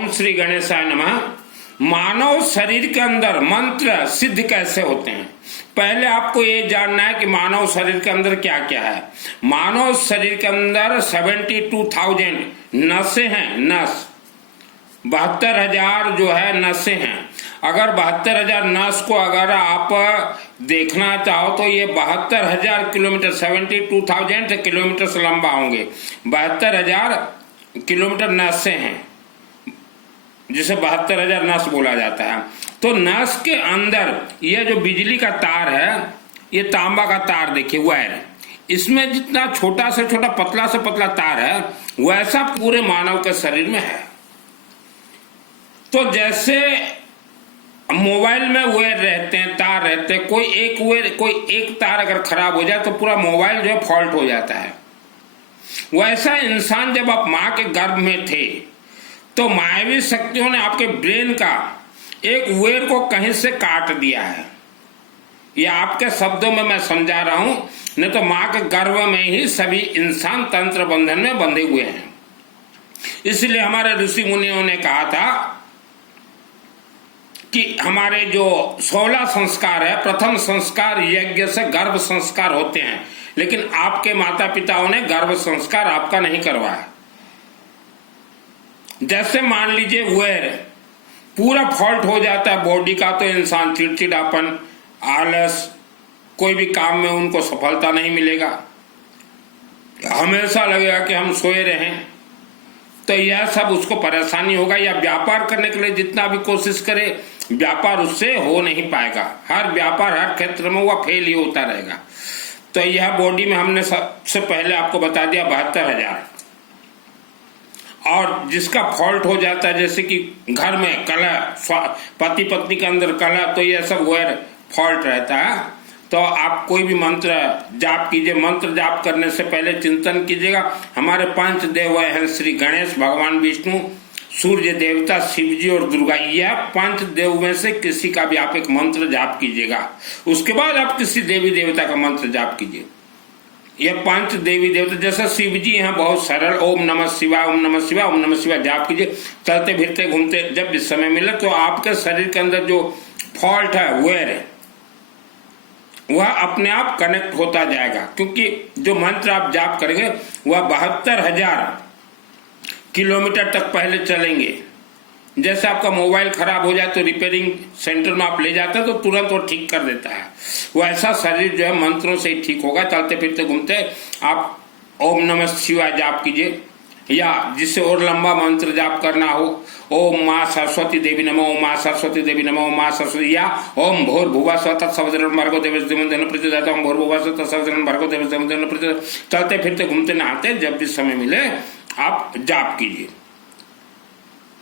ओम श्री गणेशाय नमः। मानव शरीर के अंदर मंत्र सिद्ध कैसे होते हैं? पहले आपको ये जानना है कि मानव शरीर के अंदर क्या क्या है। मानव शरीर के अंदर 72,000 नसें हैं। नस 72,000 जो है नसें हैं। अगर 72,000 नस को अगर आप देखना चाहो तो ये 72,000 किलोमीटर 72,000 किलोमीटर से लंबा होंगे। 72,000 किलोमीटर नसें हैं जिसे 72,000 नस बोला जाता है। तो नस के अंदर यह जो बिजली का तार है, ये तांबा का तार देखिए वायर, इसमें जितना छोटा से छोटा पतला से पतला तार है वैसा पूरे मानव के शरीर में है। तो जैसे मोबाइल में वायर रहते हैं, तार रहते हैं, कोई एक तार अगर खराब हो जाए तो पूरा मोबाइल जो है फॉल्ट हो जाता है। वैसा इंसान जब आप मां के गर्भ में थे तो मायावी शक्तियों ने आपके ब्रेन का एक वेयर को कहीं से काट दिया है। ये आपके शब्दों में मैं समझा रहा हूं, नहीं तो मां के गर्भ में ही सभी इंसान तंत्र बंधन में बंधे हुए हैं। इसलिए हमारे ऋषि मुनियों ने कहा था कि हमारे जो 16 संस्कार है, प्रथम संस्कार यज्ञ से गर्भ संस्कार होते हैं, लेकिन आपके माता पिताओं ने गर्भ संस्कार आपका नहीं करवाया। जैसे मान लीजिए वेयर पूरा फॉल्ट हो जाता है बॉडी का, तो इंसान चिड़चिड़ापन, आलस, कोई भी काम में उनको सफलता नहीं मिलेगा, हमेशा लगेगा कि हम सोए रहें। तो यह सब उसको परेशानी होगा, या व्यापार करने के लिए जितना भी कोशिश करे व्यापार उससे हो नहीं पाएगा। हर व्यापार हर क्षेत्र में वह फेल ही होता रहेगा। तो यह बॉडी में हमने सबसे पहले आपको बता दिया 72,000। और जिसका फॉल्ट हो जाता है, जैसे कि घर में कलह, पति पत्नी के अंदर कलह, तो यह सब वायर फॉल्ट रहता है। तो आप कोई भी मंत्र जाप कीजिए। मंत्र जाप करने से पहले चिंतन कीजिएगा हमारे 5 देव हैं, श्री गणेश, भगवान विष्णु, सूर्य देवता, शिव जी और दुर्गा। यह 5 देव में से किसी का भी आप एक मंत्र जाप कीजिएगा। उसके बाद आप किसी देवी देवता का मंत्र जाप कीजिए। ये 5 देवी देवता, जैसे शिव जी हैं बहुत सरल, ओम नमः शिवाय, ओम नमः शिवाय, ओम नमः शिवाय जाप कीजिए। चलते फिरते घूमते जब भी समय मिले तो आपके शरीर के अंदर जो फॉल्ट है वेयर है वह अपने आप कनेक्ट होता जाएगा, क्योंकि जो मंत्र आप जाप करेंगे वह 72,000 किलोमीटर तक पहले चलेंगे। जैसे आपका मोबाइल खराब हो जाए तो रिपेयरिंग सेंटर में आप ले जाते हैं तो तुरंत वो ठीक कर देता है, वैसा शरीर जो है मंत्रों से ही ठीक होगा। चलते फिरते घूमते आप ओम नमः शिवाय जाप कीजिए, या जिससे और लंबा मंत्र जाप करना हो, ओम माँ सरस्वती देवी नमः, ओम माँ सरस्वती देवी नमः, ओम माँ सरस्वती, या ओम भोर भुवा स्वतः सवजन भर्गो देवस देवन प्रचोदयात्, ओम भोर भुवा स्वतः सवजन भर्गो देवस देवन प्रचोदयात्। चलते फिरते घूमते नहाते जब भी समय मिले आप जाप कीजिए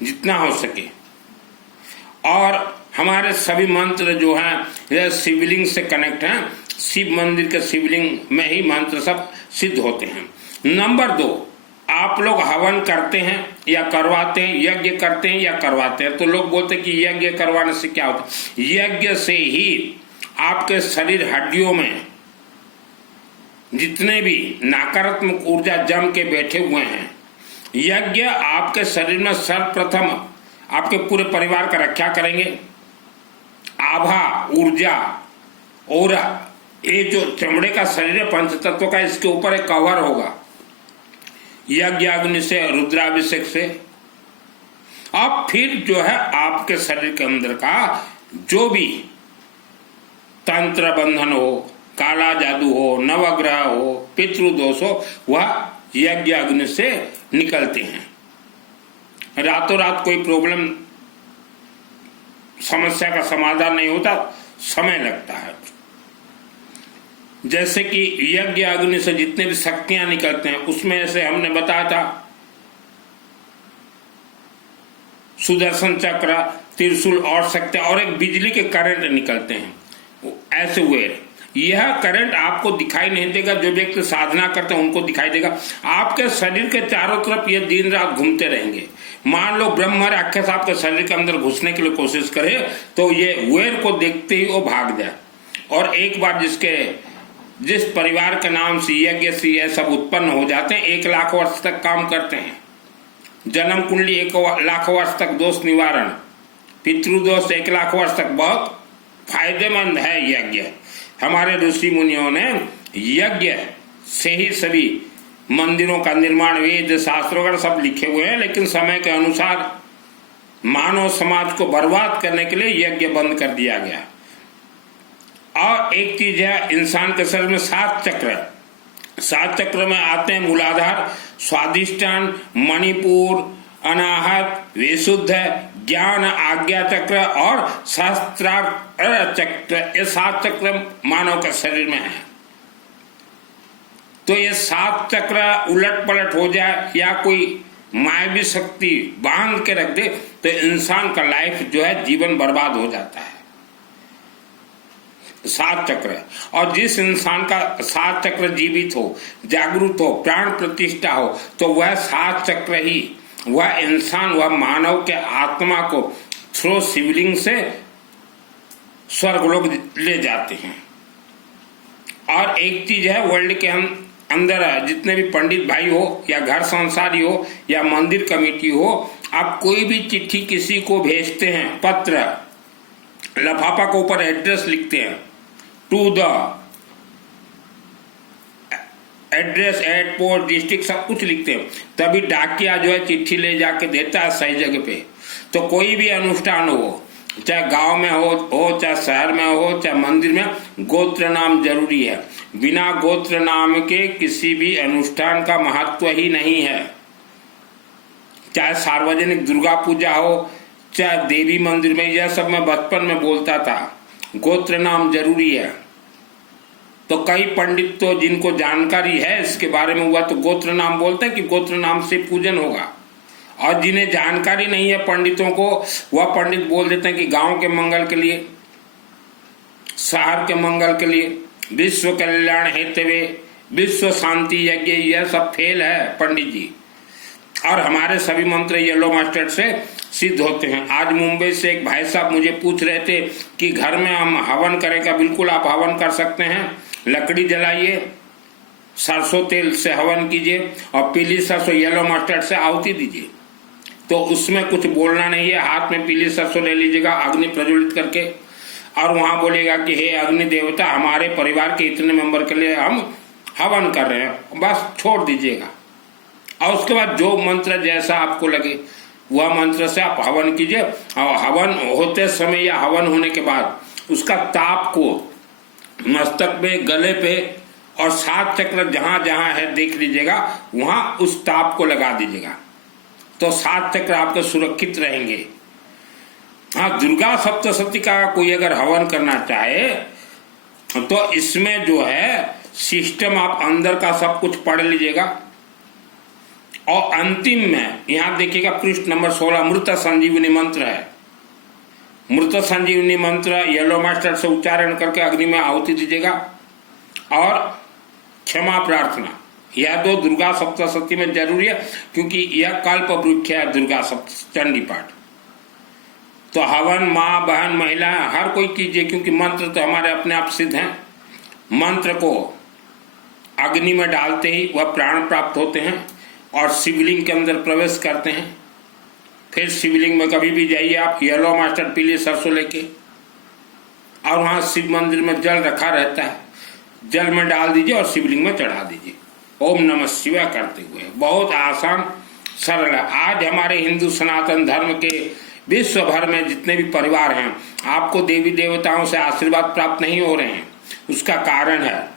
जितना हो सके। और हमारे सभी मंत्र जो हैं यह शिवलिंग से कनेक्ट हैं। शिव मंदिर के शिवलिंग में ही मंत्र सब सिद्ध होते हैं। नंबर 2, आप लोग हवन करते हैं या करवाते हैं, यज्ञ करते हैं या करवाते हैं। तो लोग बोलते हैं कि यज्ञ करवाने से क्या होता है। यज्ञ से ही आपके शरीर हड्डियों में जितने भी नकारात्मक ऊर्जा जम के बैठे हुए हैं, यज्ञ आपके शरीर में सर्वप्रथम आपके पूरे परिवार का रक्षा करेंगे। आभा, ऊर्जा और ये जो चमड़े का शरीर है पंच तत्व का, इसके ऊपर एक कवर होगा यज्ञ अग्नि से, रुद्राभिषेक से। अब फिर जो है आपके शरीर के अंदर का जो भी तंत्र बंधन हो, काला जादू हो, नवग्रह हो, पितृदोष हो, वह यज्ञ अग्नि से निकलते हैं। रातों रात कोई प्रॉब्लम, समस्या का समाधान नहीं होता, समय लगता है। जैसे कि यज्ञ अग्नि से जितने भी शक्तियां निकलते हैं उसमें से हमने बताया था सुदर्शन चक्र, त्रिशूल और शक्तियां, और एक बिजली के करंट निकलते हैं ऐसे हुए। यह करंट आपको दिखाई नहीं देगा, जो व्यक्ति साधना करते हैं उनको दिखाई देगा। आपके शरीर के चारों तरफ ये दिन रात घूमते रहेंगे। मान लो ब्रह्म राक्षस आपके शरीर के अंदर घुसने के लिए कोशिश करे तो ये वेर को देखते ही वो भाग जाए। और एक बार जिस परिवार के नाम से यज्ञ से यह सब उत्पन्न हो जाते हैं 1 लाख वर्ष तक काम करते हैं। जन्म कुंडली 1,00,000 वर्ष तक दोष निवारण, पितृदोष 1,00,000 वर्ष तक बहुत फायदेमंद है यज्ञ। हमारे ऋषि मुनियों ने यज्ञ से ही सभी मंदिरों का निर्माण, वेद शास्त्र वगैरह सब लिखे हुए हैं, लेकिन समय के अनुसार मानव समाज को बर्बाद करने के लिए यज्ञ बंद कर दिया गया। और एक चीज है, इंसान के शरीर में 7 चक्र, 7 चक्र में आते हैं मूलाधार, स्वादिष्ठान, मणिपुर, अनाहत, विशुद्ध, ज्ञान, आज्ञा चक्र और सहस्त्रार चक्र। ये 7 चक्र मानव के शरीर में है। तो ये 7 चक्र उलट पलट हो जाए या कोई मायावी शक्ति बांध के रख दे तो इंसान का लाइफ जो है जीवन बर्बाद हो जाता है। 7 चक्र, और जिस इंसान का 7 चक्र जीवित हो, जागरूक हो, प्राण प्रतिष्ठा हो, तो वह 7 चक्र ही वह इंसान, वह मानव के आत्मा को थ्रू शिवलिंग से स्वर्ग लोग ले जाते हैं। और एक चीज है, वर्ल्ड के हम अंदर जितने भी पंडित भाई हो या घर संसारी हो या मंदिर कमेटी हो, आप कोई भी चिट्ठी किसी को भेजते हैं, पत्र लफाफा के ऊपर एड्रेस लिखते हैं, to the address, airport, district सब कुछ लिखते हैं, तभी डाकिया जो है चिट्ठी ले जाके देता है सही जगह पे। तो कोई भी अनुष्ठान हो, चाहे गांव में हो चाहे शहर में हो चाहे मंदिर में, गोत्र नाम जरूरी है। बिना गोत्र नाम के किसी भी अनुष्ठान का महत्व ही नहीं है। चाहे सार्वजनिक दुर्गा पूजा हो, चाहे देवी मंदिर में, यह सब मैं बचपन में बोलता था, गोत्र नाम जरूरी है। तो कई पंडित तो जिनको जानकारी है इसके बारे में हुआ तो गोत्र नाम बोलते हैं कि गोत्र नाम से पूजन होगा, और जिन्हें जानकारी नहीं है पंडितों को, वह पंडित बोल देते हैं कि गांव के मंगल के लिए, शहर के मंगल के लिए, विश्व कल्याण हेतवे, विश्व शांति यज्ञ, यह सब फेल है पंडित जी। और हमारे सभी मंत्र येलो मस्टर्ड से सिद्ध होते हैं। आज मुंबई से एक भाई साहब मुझे पूछ रहे थे कि घर में हम हवन करेंगे। बिल्कुल आप हवन कर सकते हैं, लकड़ी जलाइए, सरसों तेल से हवन कीजिए और पीली सरसों येलो मस्टर्ड से आहुति दीजिए। तो उसमें कुछ बोलना नहीं है, हाथ में पीली सरसों ले लीजिएगा अग्नि प्रज्वलित करके, और वहां बोलेगा कि हे अग्नि देवता, हमारे परिवार के इतने मेंबर के लिए हम हवन कर रहे हैं, बस छोड़ दीजिएगा। और उसके बाद जो मंत्र जैसा आपको लगे वह मंत्र से आप हवन कीजिए। और हवन होते समय या हवन होने के बाद उसका ताप को मस्तक पे, गले पे और 7 चक्र जहां जहां है देख लीजिएगा, वहां उस ताप को लगा दीजिएगा, तो 7 चक्र आपके सुरक्षित रहेंगे। हाँ, दुर्गा सप्तशती का कोई अगर हवन करना चाहे तो इसमें जो है सिस्टम आप अंदर का सब कुछ पढ़ लीजिएगा। और अंतिम में यहां देखिएगा पृष्ठ नंबर 16 मृत संजीवनी मंत्र है। मृत संजीवनी मंत्र येलो मास्टर से उच्चारण करके अग्नि में आहुति दीजिएगा। और क्षमा प्रार्थना, यह 2 दुर्गा सप्तशती में जरूरी है, क्योंकि यह कल्प वृक्ष है दुर्गा चंडी पाठ। तो हवन माँ बहन महिला हर कोई कीजिए, क्योंकि मंत्र तो हमारे अपने आप सिद्ध हैं। मंत्र को अग्नि में डालते ही वह प्राण प्राप्त होते हैं और शिवलिंग के अंदर प्रवेश करते हैं। फिर शिवलिंग में कभी भी जाइए आप, येलो मास्टर पीली सरसों लेके, और वहां शिव मंदिर में जल रखा रहता है, जल में डाल दीजिए और शिवलिंग में चढ़ा दीजिए, ओम नमः शिवाय करते हुए। बहुत आसान सरल है। आज हमारे हिंदू सनातन धर्म के विश्व भर में जितने भी परिवार हैं, आपको देवी देवताओं से आशीर्वाद प्राप्त नहीं हो रहे हैं। उसका कारण है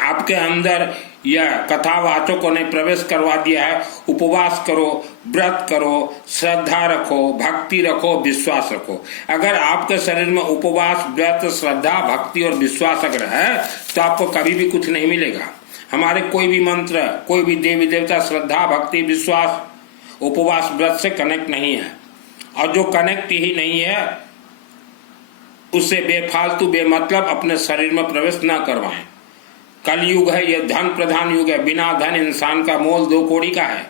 आपके अंदर यह कथावाचकों ने प्रवेश करवा दिया है। उपवास करो, व्रत करो, श्रद्धा रखो, भक्ति रखो, विश्वास रखो। अगर आपके शरीर में उपवास, व्रत, श्रद्धा, भक्ति और विश्वास अगर है तो आपको कभी भी कुछ नहीं मिलेगा। हमारे कोई भी मंत्र, कोई भी देवी देवता श्रद्धा, भक्ति, विश्वास, उपवास, व्रत से कनेक्ट नहीं है। और जो कनेक्ट ही नहीं है उससे बेफालतू बेमतलब अपने शरीर में प्रवेश न करवाएं। कलयुग है, यह धन प्रधान युग है। बिना धन इंसान का मोल 2 कौड़ी का है।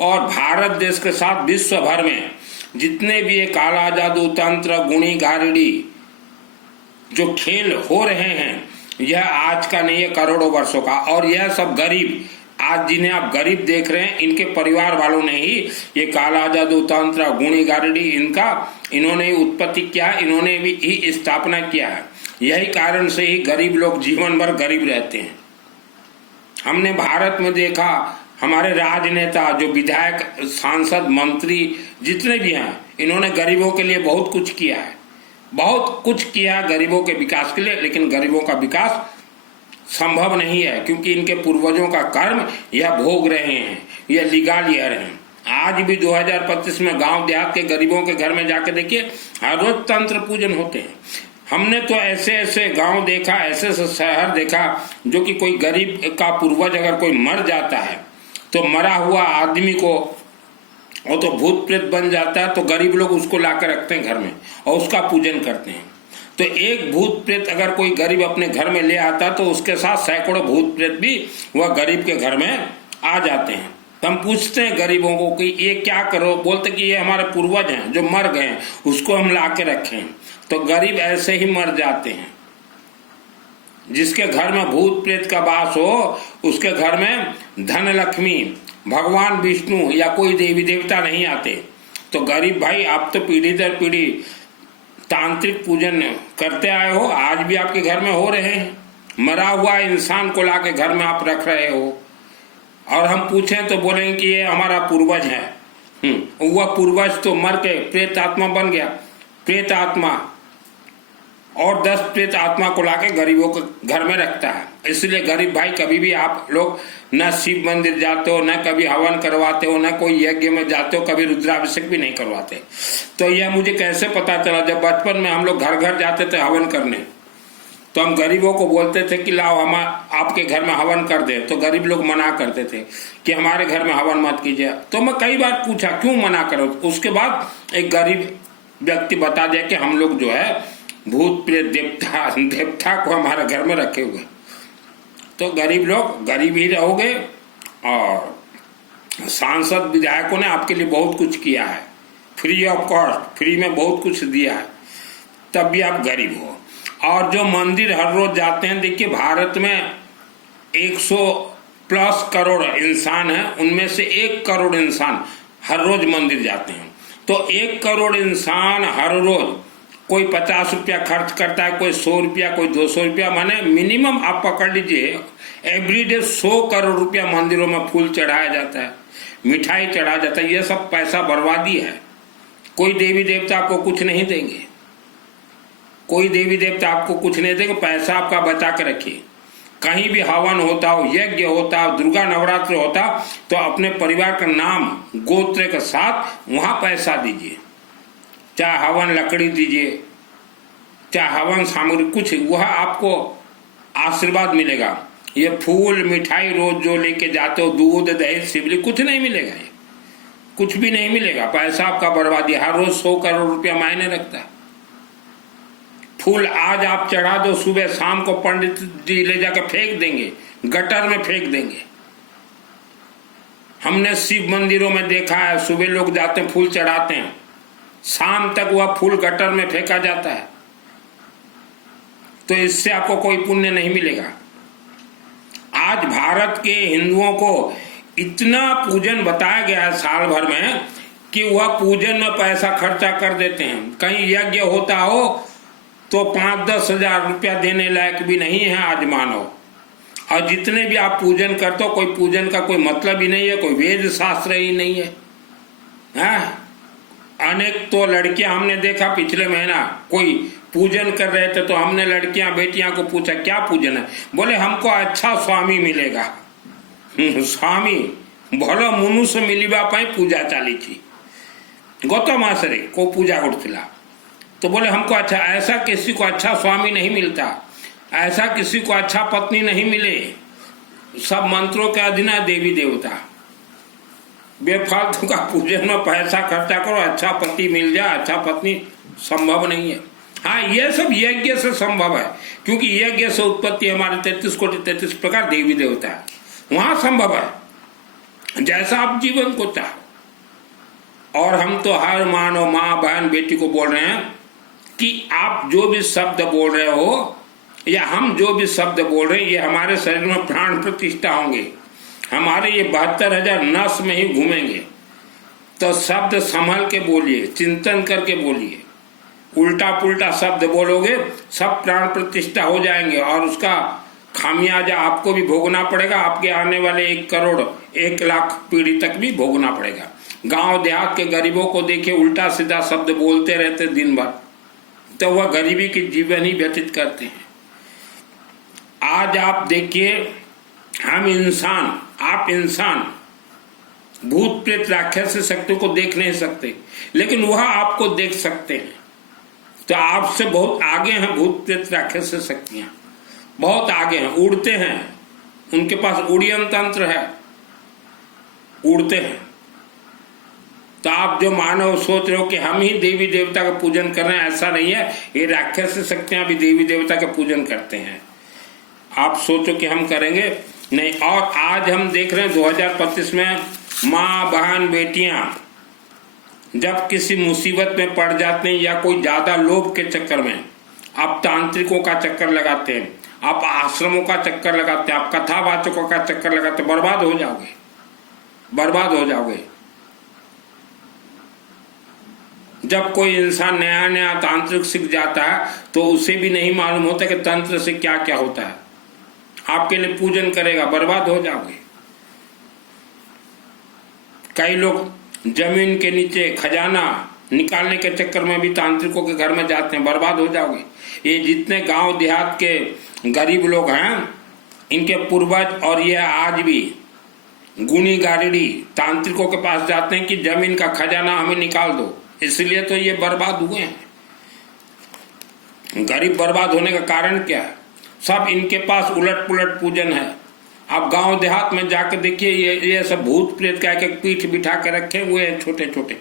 और भारत देश के साथ विश्व भर में जितने भी ये काला जादू, तंत्र, गुणी गारड़ी जो खेल हो रहे हैं, यह आज का नहीं है, करोड़ों वर्षों का। और यह सब गरीब आज जिन्हें आप गरीब देख रहे हैं, इनके परिवार वालों ने ही ये काला जादू तंत्र गुणी गारडी इन्होंने ही उत्पत्ति किया, इन्होंने भी ही स्थापना किया है। यही कारण से ही गरीब लोग जीवन भर गरीब रहते हैं। हमने भारत में देखा, हमारे राजनेता जो विधायक, सांसद, मंत्री जितने भी हैं, इन्होंने गरीबों के लिए बहुत कुछ किया है, बहुत कुछ किया गरीबों के विकास के लिए। लेकिन गरीबों का विकास संभव नहीं है, क्योंकि इनके पूर्वजों का कर्म यह भोग रहे हैं, यह लिगा लिया रहे हैं। आज भी 2025 में गांव देहात के गरीबों के घर में जाके देखिए, हर रोज तंत्र पूजन होते हैं। हमने तो ऐसे ऐसे गांव देखा, ऐसे ऐसे शहर देखा, जो कि कोई गरीब का पूर्वज अगर कोई मर जाता है तो मरा हुआ आदमी को वो तो भूत प्रेत बन जाता है, तो गरीब लोग उसको लाकर रखते हैं घर में और उसका पूजन करते हैं। तो एक भूत प्रेत अगर कोई गरीब अपने घर में ले आता तो उसके साथ सैकड़ों भूत प्रेत भी वह गरीब के घर में आ जाते हैं। तो हम पूछते हैं गरीबों को कि ये क्या करो, बोलते कि ये हमारे पूर्वज हैं जो मर गए हैं, उसको हम ला के रखें। तो गरीब ऐसे ही मर जाते हैं। जिसके घर में भूत प्रेत का वास हो, उसके घर में धन लक्ष्मी, भगवान विष्णु या कोई देवी देवता नहीं आते। तो गरीब भाई, आप तो पीढ़ी दर पीढ़ी तांत्रिक पूजन करते आए हो, आज भी आपके घर में हो रहे हैं। मरा हुआ इंसान को लाके घर में आप रख रहे हो, और हम पूछें तो बोलेंगे कि ये हमारा पूर्वज है। वह पूर्वज तो मर के प्रेत आत्मा बन गया, प्रेत आत्मा, और 10 प्रेत आत्मा को लाके गरीबों के घर में रखता है। इसलिए गरीब भाई, कभी भी आप लोग न शिव मंदिर जाते हो, न कभी हवन करवाते हो, न कोई यज्ञ में जाते हो, कभी रुद्राभिषेक भी नहीं करवाते। तो यह मुझे कैसे पता चला? जब बचपन में हम लोग घर घर जाते थे हवन करने, तो हम गरीबों को बोलते थे कि लाओ हम आपके घर में हवन कर दे। तो गरीब लोग मना करते थे कि हमारे घर में हवन मत कीजिए। तो मैं कई बार पूछा क्यों मना करो। उसके बाद एक गरीब व्यक्ति बता दिया कि हम लोग जो है भूत प्रेत देवता को हमारे घर में रखे हुए। तो गरीब लोग गरीब ही रहोगे, और सांसद विधायकों ने आपके लिए बहुत कुछ किया है, फ्री ऑफ कॉस्ट, फ्री में बहुत कुछ दिया है, तब भी आप गरीब हो। और जो मंदिर हर रोज जाते हैं, देखिए भारत में 100+ करोड़ इंसान हैं, उनमें से 1 करोड़ इंसान हर रोज मंदिर जाते हैं। तो 1 करोड़ इंसान हर रोज कोई 50 रुपया खर्च करता है, कोई 100 रुपया, कोई 200 रुपया, माने मिनिमम आप पकड़ लीजिए एवरीडे 100 करोड़ रुपया मंदिरों में फूल चढ़ाया जाता है, मिठाई चढ़ाया जाता है। ये सब पैसा बर्बादी है। कोई देवी देवता आपको कुछ नहीं देंगे, कोई देवी देवता आपको कुछ नहीं देंगे। पैसा आपका बचा के रखिए। कहीं भी हवन होता हो, यज्ञ होता हो, दुर्गा नवरात्र होता, तो अपने परिवार का नाम गोत्र के साथ वहां पैसा दीजिए। चाहे हवन लकड़ी दीजिए, चाहे हवन सामग्री, कुछ वह आपको आशीर्वाद मिलेगा। ये फूल मिठाई रोज जो लेके जाते हो, दूध दही शिवली, कुछ नहीं मिलेगा, ये कुछ भी नहीं मिलेगा। पैसा आपका बर्बादी। हर रोज 100 करोड़ रुपया मायने रखता है। फूल आज आप चढ़ा दो, सुबह शाम को पंडित जी ले जाकर फेंक देंगे, गटर में फेंक देंगे। हमने शिव मंदिरों में देखा है, सुबह लोग जाते हैं फूल चढ़ाते हैं, शाम तक वह फूल गटर में फेंका जाता है। तो इससे आपको कोई पुण्य नहीं मिलेगा। आज भारत के हिंदुओं को इतना पूजन बताया गया है साल भर में कि वह पूजन में पैसा खर्चा कर देते हैं। कहीं यज्ञ होता हो तो 5-10 हजार रुपया देने लायक भी नहीं है आज मानव। और जितने भी आप पूजन करते हो, कोई पूजन का कोई मतलब ही नहीं है, कोई वेद शास्त्र ही नहीं है। अनेक तो लड़कियां हमने देखा पिछले महीना, कोई पूजन कर रहे थे तो हमने लड़कियां बेटियां को पूछा क्या पूजन है, बोले हमको अच्छा स्वामी मिलेगा। स्वामी भलो मनुष्य मिलवा पाए पूजा चालीची गौतम आश्रय को पूजा करथिला। तो बोले हमको अच्छा, ऐसा किसी को अच्छा स्वामी नहीं मिलता, ऐसा किसी को अच्छा पत्नी नहीं मिले, सब मंत्रों के अधीन देवी देवता। बेफालतू का पूजन में पैसा खर्चा करो, अच्छा पति मिल जाए, अच्छा पत्नी संभव नहीं है। हाँ, ये सब यज्ञ से संभव है, क्योंकि यज्ञ से उत्पत्ति हमारे 33 कोटि 33 प्रकार देवी देवता है, वहां संभव है जैसा आप जीवन को चाहो। और हम तो हर मानव माँ बहन बेटी को बोल रहे हैं कि आप जो भी शब्द बोल रहे हो या हम जो भी शब्द बोल रहे हैं, ये हमारे शरीर में प्राण प्रतिष्ठा होंगे। हमारे ये 72,000 नस में ही घूमेंगे। तो शब्द संभल के बोलिए, चिंतन करके बोलिए। उल्टा पुल्टा शब्द बोलोगे सब प्राण प्रतिष्ठा हो जाएंगे और उसका खामियाजा आपको भी भोगना पड़ेगा, आपके आने वाले 1 करोड़ 1 लाख पीढ़ी तक भी भोगना पड़ेगा। गांव देहात के गरीबों को देखिए, उल्टा सीधा शब्द बोलते रहते दिन भर, तो वह गरीबी की जीवन ही व्यतीत करते हैं। आज आप देखिए, हम इंसान, आप इंसान भूत प्रेत राक्षस शक्तियों को देख नहीं सकते, लेकिन वह आपको देख सकते हैं। तो आपसे बहुत आगे हैं भूत प्रेत राक्षस शक्तियां, बहुत आगे हैं, उड़ते हैं, उनके पास उड़ियन तंत्र है, उड़ते हैं। तो आप जो मानव सोच रहे हो कि हम ही देवी देवता का पूजन कर रहे हैं, ऐसा नहीं है। ये राक्षस शक्तियां भी देवी देवता का पूजन करते हैं। आप सोचो कि हम करेंगे नहीं। और आज हम देख रहे हैं 2025 में माँ बहन बेटियां जब किसी मुसीबत में पड़ जाते हैं या कोई ज्यादा लोभ के चक्कर में, आप तांत्रिकों का चक्कर लगाते हैं, आप आश्रमों का चक्कर लगाते हैं, आप कथावाचकों का चक्कर लगाते हैं, बर्बाद हो जाओगे, बर्बाद हो जाओगे। जब कोई इंसान नया नया तांत्रिक सीख जाता है तो उसे भी नहीं मालूम होता कि तंत्र से क्या क्या होता है। आपके लिए पूजन करेगा, बर्बाद हो जाओगे। कई लोग जमीन के नीचे खजाना निकालने के चक्कर में भी तांत्रिकों के घर में जाते हैं, बर्बाद हो जाओगे। ये जितने गांव देहात के गरीब लोग हैं, इनके पूर्वज और ये आज भी गुनी गारड़ी तांत्रिकों के पास जाते हैं कि जमीन का खजाना हमें निकाल दो, इसलिए तो ये बर्बाद हुए हैं। गरीब बर्बाद होने का कारण क्या है? सब इनके पास उलट पुलट पूजन है। आप गांव देहात में जाकर देखिए, ये सब भूत प्रेत का एक पीठ बिठा के रखे हुए हैं छोटे छोटे।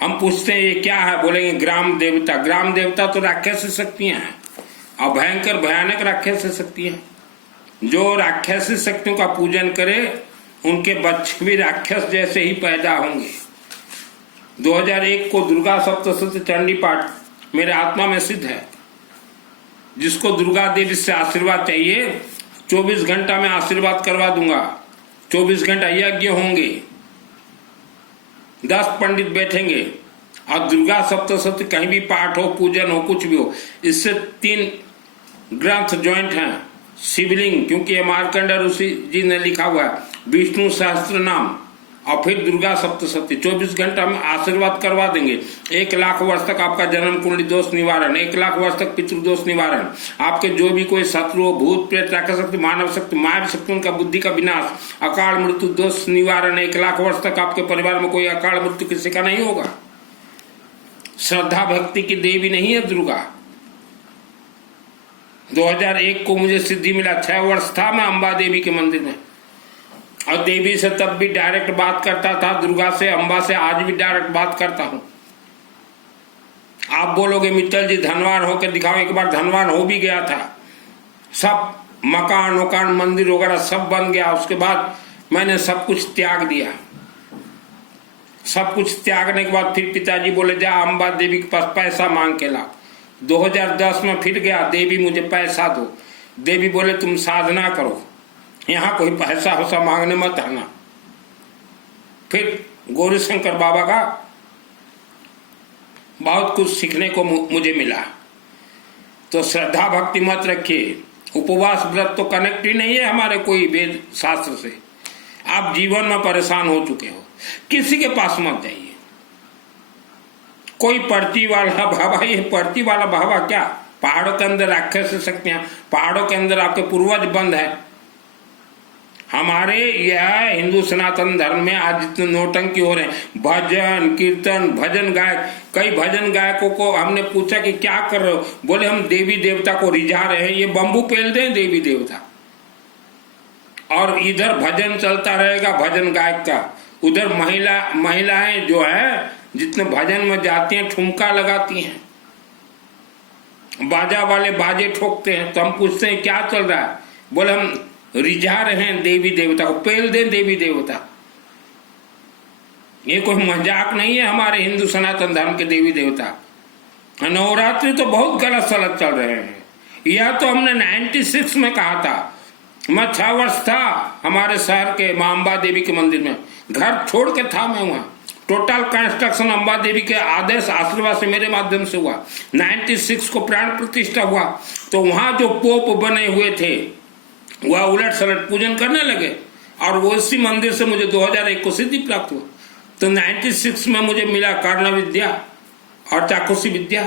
हम पूछते हैं ये क्या है, बोलेंगे ग्राम देवता। ग्राम देवता तो राक्षस शक्तियां हैं और भयंकर भयानक राक्षस शक्तियां। जो राक्षस शक्तियों का पूजन करे उनके बच्चे भी राक्षस जैसे ही पैदा होंगे। 2001 को दुर्गा सप्तशती चंडी पाठ मेरे आत्मा में सिद्ध है। जिसको दुर्गा देवी से आशीर्वाद चाहिए, 24 घंटा में आशीर्वाद करवा दूंगा। 24 घंटा यज्ञ होंगे, 10 पंडित बैठेंगे और दुर्गा सप्तशती कहीं भी पाठ हो, पूजन हो, कुछ भी हो, इससे 3 ग्रंथ ज्वाइंट हैं। शिवलिंग, क्योंकि ये मार्कंड ऋषि जी ने लिखा हुआ है, विष्णु सहस्त्र नाम और फिर दुर्गा सप्तशती। 24 घंटा में आशीर्वाद करवा देंगे। 1 लाख वर्ष तक आपका जन्म कुंडली दोष निवारण, 1 लाख वर्ष तक पितृदोष निवारण, आपके जो भी कोई शत्रु, भूत प्रेत, राक्षस शक्ति, मानव शक्ति, माया शक्ति, उनका बुद्धि का विनाश, अकाल मृत्यु दोष निवारण। 1 लाख वर्ष तक आपके परिवार में कोई अकाल मृत्यु किसी का नहीं होगा। श्रद्धा भक्ति की देवी नहीं है दुर्गा। 2001 को मुझे सिद्धि मिला, 6 वर्ष था मैं अम्बा देवी के मंदिर में, और देवी से तब भी डायरेक्ट बात करता था, दुर्गा से, अम्बा से आज भी डायरेक्ट बात करता हूं। आप बोलोगे मित्तल जी धनवान होकर दिखाओ, एक बार धनवान हो भी गया था, सब मकान वकान मंदिर वगैरह सब बन गया। उसके बाद मैंने सब कुछ त्याग दिया। सब कुछ त्यागने के बाद फिर पिताजी बोले जा अम्बा देवी के पास पैसा मांग के ला। 2010 में फिर गया, देवी मुझे पैसा दो। देवी बोले तुम साधना करो, यहाँ कोई पैसा वैसा मांगने मत आना। फिर गौरी शंकर बाबा का बहुत कुछ सीखने को मुझे मिला। तो श्रद्धा भक्ति मत रखिए। उपवास व्रत तो कनेक्ट ही नहीं है हमारे कोई वेद शास्त्र से। आप जीवन में परेशान हो चुके हो, किसी के पास मत जाइए। कोई पर्ची वाला बाबा, ये पर्ची वाला बाबा क्या? पहाड़ों के अंदर राक्षस शक्तियां, पहाड़ों के अंदर आपके पूर्वज बंद है। हमारे यह हिंदू सनातन धर्म में आज जितने नौटंकी हो रहे हैं, भजन कीर्तन, भजन गायक, कई भजन गायकों को हमने पूछा कि क्या कर रहे हो, बोले हम देवी देवता को रिझा रहे हैं। ये बम्बू पेल दें देवी देवता, और इधर भजन चलता रहेगा भजन गायक का। उधर महिलाएं जो है जितने भजन में जाती हैं ठुमका लगाती हैं, बाजा वाले बाजे ठोकते हैं। तो हम पूछते हैं क्या चल रहा है, बोले हम रिझा रहे हैं देवी देवता को, पेल दें देवी देवता। ये कोई मजाक नहीं है हमारे हिंदू सनातन धर्म के देवी देवता। नवरात्रि तो बहुत गलत सलत चल रहे हैं। यह तो हमने 96 में कहा था मैं 6 वर्ष था हमारे शहर के मां अम्बा देवी के मंदिर में, घर छोड़ के था मैं वहां। टोटल कंस्ट्रक्शन अम्बा देवी के आदेश आशीर्वाद से मेरे माध्यम से हुआ। 96 को प्राण प्रतिष्ठा हुआ, तो वहां जो पोप बने हुए थे वह उलट सलट पूजन करने लगे, और वो इसी मंदिर से मुझे 2001 को सिद्धि प्राप्त हुआ। तो 96 में मुझे मिला कर्ण विद्या और चाक्षुषी विद्या।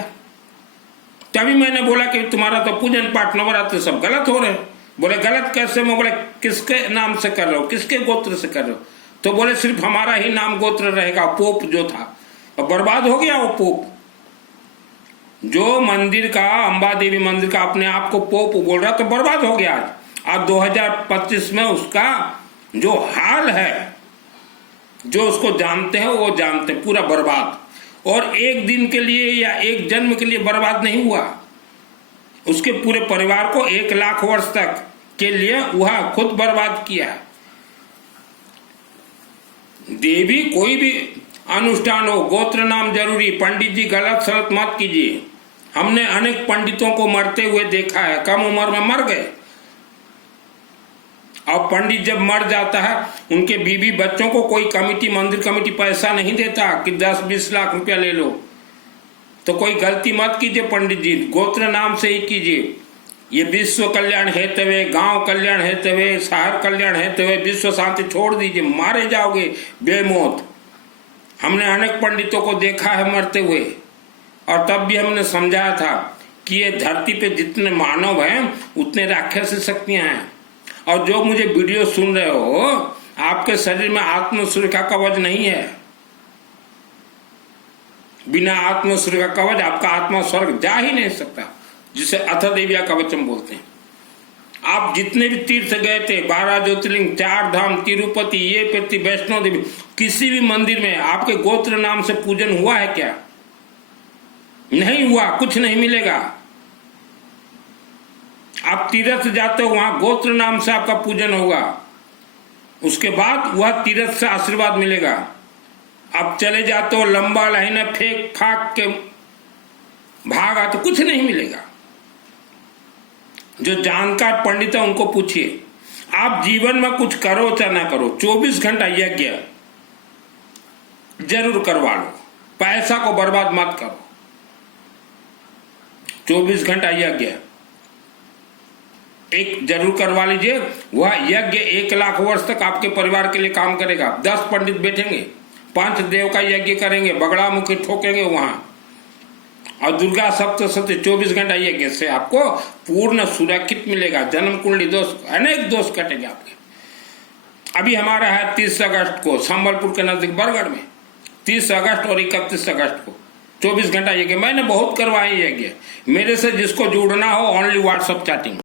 तभी मैंने बोला कि तुम्हारा तो पूजन पाठ नवरात्र सब गलत हो रहे हैं। बोले गलत कैसे? मैं बोले किसके नाम से कर रहे हो, किसके गोत्र से कर रहे हो? तो बोले सिर्फ हमारा ही नाम गोत्र रहेगा। पोप जो था और बर्बाद हो गया वो पोप, जो मंदिर का अम्बा देवी मंदिर का अपने आप को पोप बोल रहा, तो बर्बाद हो गया। आज 2025 में उसका जो हाल है, जो उसको जानते हैं वो जानते हैं, पूरा बर्बाद। और एक दिन के लिए या एक जन्म के लिए बर्बाद नहीं हुआ, उसके पूरे परिवार को 1 लाख वर्ष तक के लिए वह खुद बर्बाद किया। देवी कोई भी अनुष्ठान हो, गोत्र नाम जरूरी। पंडित जी गलत सलत मत कीजिए। हमने अनेक पंडितों को मरते हुए देखा है, कम उम्र में मर गए। और पंडित जब मर जाता है, उनके बीवी बच्चों को कोई कमेटी, मंदिर कमेटी पैसा नहीं देता कि 10-20 लाख रुपया ले लो। तो कोई गलती मत कीजिए पंडित जी, गोत्र नाम से ही कीजिए। ये विश्व कल्याण हेतवे, गांव कल्याण हेतवे, शहर कल्याण हेतवे, विश्व शांति छोड़ दीजिए, मारे जाओगे बेमौत। हमने अनेक पंडितों को देखा है मरते हुए, और तब भी हमने समझाया था कि ये धरती पे जितने मानव हैं उतने राक्षसी शक्तियां हैं। और जो मुझे वीडियो सुन रहे हो, आपके शरीर में आत्म सूर्य का कवच नहीं है। बिना आत्म सूर्य का कवच आपका आत्मा स्वर्ग जा ही नहीं सकता, जिसे अथ देविया कवचम बोलते हैं। आप जितने भी तीर्थ गए थे, 12 ज्योतिर्लिंग, 4 धाम, तिरुपति, ये प्रति वैष्णो देवी, किसी भी मंदिर में आपके गोत्र नाम से पूजन हुआ है क्या? नहीं हुआ, कुछ नहीं मिलेगा। आप तीर्थ जाते हो, वहां गोत्र नाम से आपका पूजन होगा, उसके बाद वह तीर्थ से आशीर्वाद मिलेगा। आप चले जाते हो, लंबा लाइन फेंक फाक के भागा, तो कुछ नहीं मिलेगा। जो जानकार पंडित है उनको पूछिए। आप जीवन में कुछ करो चाहे ना करो, 24 घंटा यज्ञ जरूर करवा लो, पैसा को बर्बाद मत करो। 24 घंटा यज्ञ एक जरूर करवा लीजिए। वह यज्ञ 1 लाख वर्ष तक आपके परिवार के लिए काम करेगा। 10 पंडित बैठेंगे, 5 देव का यज्ञ करेंगे, बगड़ा मुखी ठोकेंगे वहां, और दुर्गा सप्तशती 24 घंटा यज्ञ से आपको पूर्ण सुरक्षित मिलेगा। जन्म कुंडली दोष, अनेक दोष कटेंगे आपके। अभी हमारा है 30 अगस्त को संबलपुर के नजदीक बरगढ़ में, 30 अगस्त और 31 अगस्त को 24 घंटा यज्ञ। मैंने बहुत करवाए यज्ञ। मेरे से जिसको जुड़ना हो, ओनली व्हाट्सएप चैटिंग।